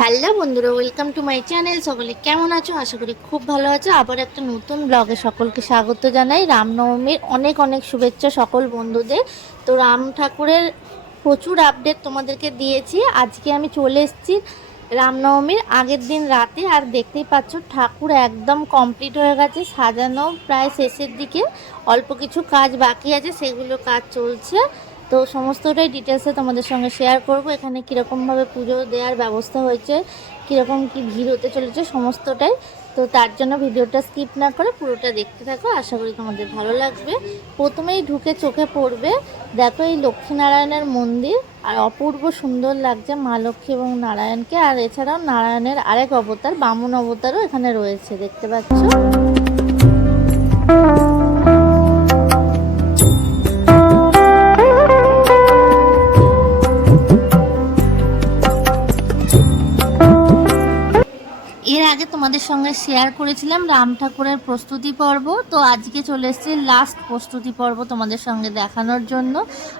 Hello বন্ধুরা welcome to my channel সকলে কেমন আছো? আশা করি খুব ভালো আছো। আবার একটা নতুন ব্লগে সকলকে স্বাগত জানাই। রামনবমীর অনেক অনেক শুভেচ্ছা সকল বন্ধুদের। তো রাম ঠাকুরের প্রচুর আপডেট তোমাদেরকে দিয়েছি। আজকে আমি চলে এসেছি রামনবমীর আগের দিন রাতে। আর দেখতেই পাচ্ছ, ঠাকুর একদম কমপ্লিট হয়ে গেছে, সাজানো প্রায় শেষের দিকে। অল্প কিছু কাজ বাকি আছে, সেগুলো কাজ চলছে। তো সমস্তটাই ডিটেলসে তোমাদের সঙ্গে শেয়ার করব। এখানে কীরকমভাবে পুজো দেওয়ার ব্যবস্থা হয়েছে, কীরকম কি ভিড় হতে চলেছে, সমস্তটাই। তো তার জন্য ভিডিওটা স্কিপ না করে পুরোটা দেখতে থাকো। আশা করি তোমাদের ভালো লাগবে। প্রথমেই ঢুকে চোখে পড়বে, দেখো এই লক্ষ্মীনারায়ণের মন্দির। আর অপূর্ব সুন্দর লাগছে মা লক্ষ্মী এবং নারায়ণকে। আর এছাড়াও নারায়ণের আরেক অবতার, বামন অবতারও এখানে রয়েছে, দেখতে পাচ্ছ? তোমাদের সঙ্গে শেয়ার করেছিলাম রাম ঠাকুরের প্রস্তুতি পর্ব। তো আজকে চলে এসেছে লাস্ট প্রস্তুতি পর্ব তোমাদের সঙ্গে দেখানোর জন্য।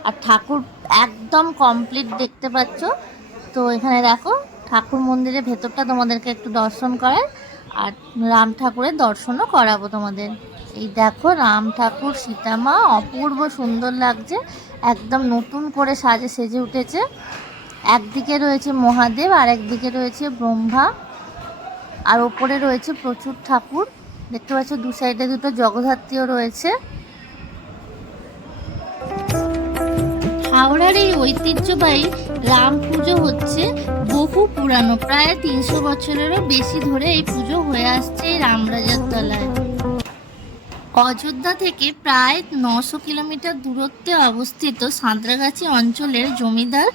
আর ঠাকুর একদম কমপ্লিট দেখতে পাচ্ছ। তো এখানে দেখো, ঠাকুর মন্দিরের ভেতরটা তোমাদেরকে একটু দর্শন করায় আর রাম ঠাকুরের দর্শনও করাবো তোমাদের। এই দেখো, রাম ঠাকুর সীতামা অপূর্ব সুন্দর লাগছে। একদম নতুন করে সাজে সেজে উঠেছে। একদিকে রয়েছে মহাদেব আর একদিকে রয়েছে ব্রহ্মা। আর ওপরে রয়েছে প্রচুর ঠাকুর। দেখতে পাচ্ছ, দু সাইডে দুটো জগদ্ধাত্রীও রয়েছে। হাওড়ার এই ঐতিহ্যবাহী রাম পুজো হচ্ছে বহু পুরানো, প্রায় তিনশো বছরেরও বেশি ধরে এই পুজো হয়ে আসছে এই রামরাজার তলায়। অযোধ্যা থেকে প্রায় নশো কিলোমিটার দূরত্বে অবস্থিত সাঁতরাগাছি অঞ্চলের জমিদার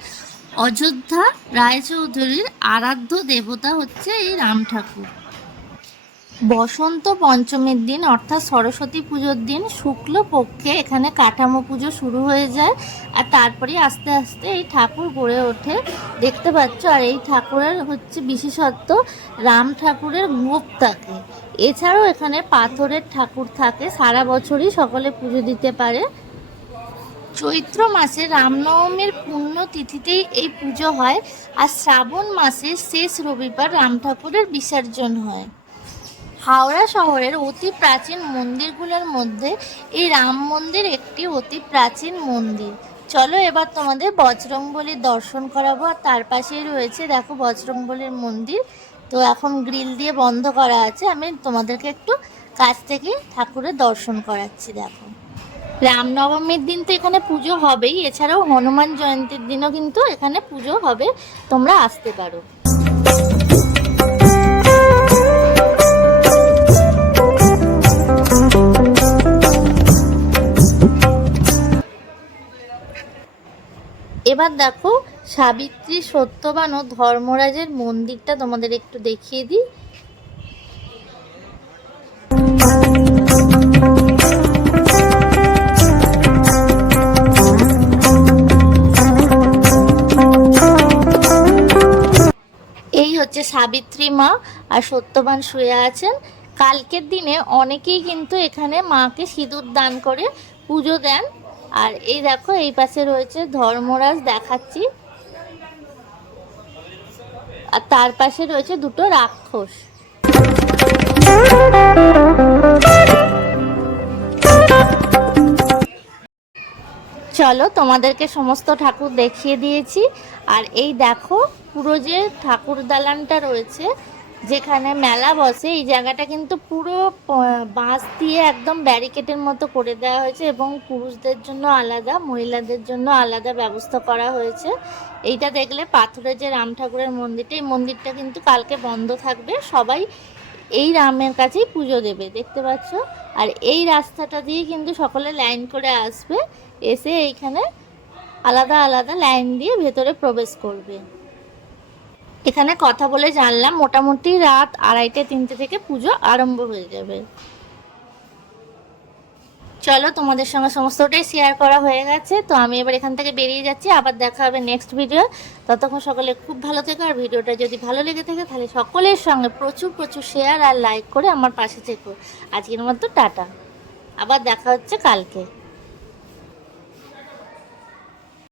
অযোধ্যা রায়চৌধুরীর আরাধ্য দেবতা হচ্ছে এই রাম ঠাকুর। বসন্ত পঞ্চমীর দিন অর্থাৎ সরস্বতী পুজোর দিন শুক্ল পক্ষে এখানে কাঠামো পুজো শুরু হয়ে যায় আর তারপরে আস্তে আস্তে এই ঠাকুর গড়ে ওঠে। দেখতে পাচ্ছ, আর এই ঠাকুরের হচ্ছে বিশেষত্ব রাম ঠাকুরের মুখ থাকে। এছাড়াও এখানে পাথরের ঠাকুর থাকে, সারা বছরই সকলে পুজো দিতে পারে। চৈত্র মাসে রামনবমীর পুণ্য তিথিতেই এই পুজো হয় আর শ্রাবণ মাসের শেষ রবিবার রাম ঠাকুরের বিসর্জন হয়। হাওড়া শহরের অতি প্রাচীন মন্দিরগুলোর মধ্যে এই রাম মন্দির একটি অতি প্রাচীন মন্দির। চলো এবার তোমাদের বজরংবলির দর্শন করাবো আর তার পাশেই রয়েছে দেখো বজরংবলির মন্দির। তো এখন গ্রিল দিয়ে বন্ধ করা আছে, আমি তোমাদেরকে একটু কাছ থেকে ঠাকুরের দর্শন করাচ্ছি, দেখো। রামনবমীর দিন তো এখানে পুজো হবেই, এছাড়াও হনুমান জয়ন্তীর দিনও কিন্তু এখানে পুজো হবে, তোমরা আসতে পারো। এবার দেখো, সাবিত্রী সত্যবান ও ধর্মরাজের মন্দিরটা তোমাদের একটু দেখিয়ে দিই। সাবিত্রী মা আর সত্যবান শুয়ে আছেন। কালকের দিনে অনেকেই কিন্তু এখানে মাকে সিঁদুর দান করে পুজো দেন। আর এই দেখো, এই পাশে রয়েছে ধর্মরাজ, দেখাচ্ছি। আর তার পাশে রয়েছে দুটো রাক্ষস। চলো তোমাদেরকে সমস্ত ঠাকুর দেখিয়ে দিয়েছি। আর এই দেখো পুরো যে ঠাকুর দালানটা রয়েছে, যেখানে মেলা বসে, এই জায়গাটা কিন্তু পুরো বাঁশ দিয়ে একদম ব্যারিকেডের মতো করে দেওয়া হয়েছে এবং পুরুষদের জন্য আলাদা, মহিলাদের জন্য আলাদা ব্যবস্থা করা হয়েছে। এইটা দেখলে পাথরের যে রাম ঠাকুরের মন্দিরটা, এই মন্দিরটা কিন্তু কালকে বন্ধ থাকবে। সবাই এই রামের কাছেই পুজো দেবে, দেখতে পাচ্ছ? আর এই রাস্তাটা দিয়ে কিন্তু সকলে লাইন করে আসবে, এসে এইখানে আলাদা আলাদা লাইন দিয়ে ভেতরে প্রবেশ করবে। এখানে কথা বলে জানলাম, মোটামুটি রাত আড়াইটে, তিনটে থেকে পুজো আরম্ভ হয়ে যাবে। চলো, তোমাদের সঙ্গে সমস্তটাই শেয়ার করা হয়ে গেছে। তো আমি এবার এখান থেকে বেরিয়ে যাচ্ছি। আবার দেখা হবে নেক্সট ভিডিও ততক্ষণ সকলে খুব ভালো থেকো। আর ভিডিওটা যদি ভালো লেগে থাকে, তাহলে সকলের সঙ্গে প্রচুর প্রচুর শেয়ার আর লাইক করে আমার পাশে থেকো। আজকের মতো টাটা। আবার দেখা হচ্ছে কালকে।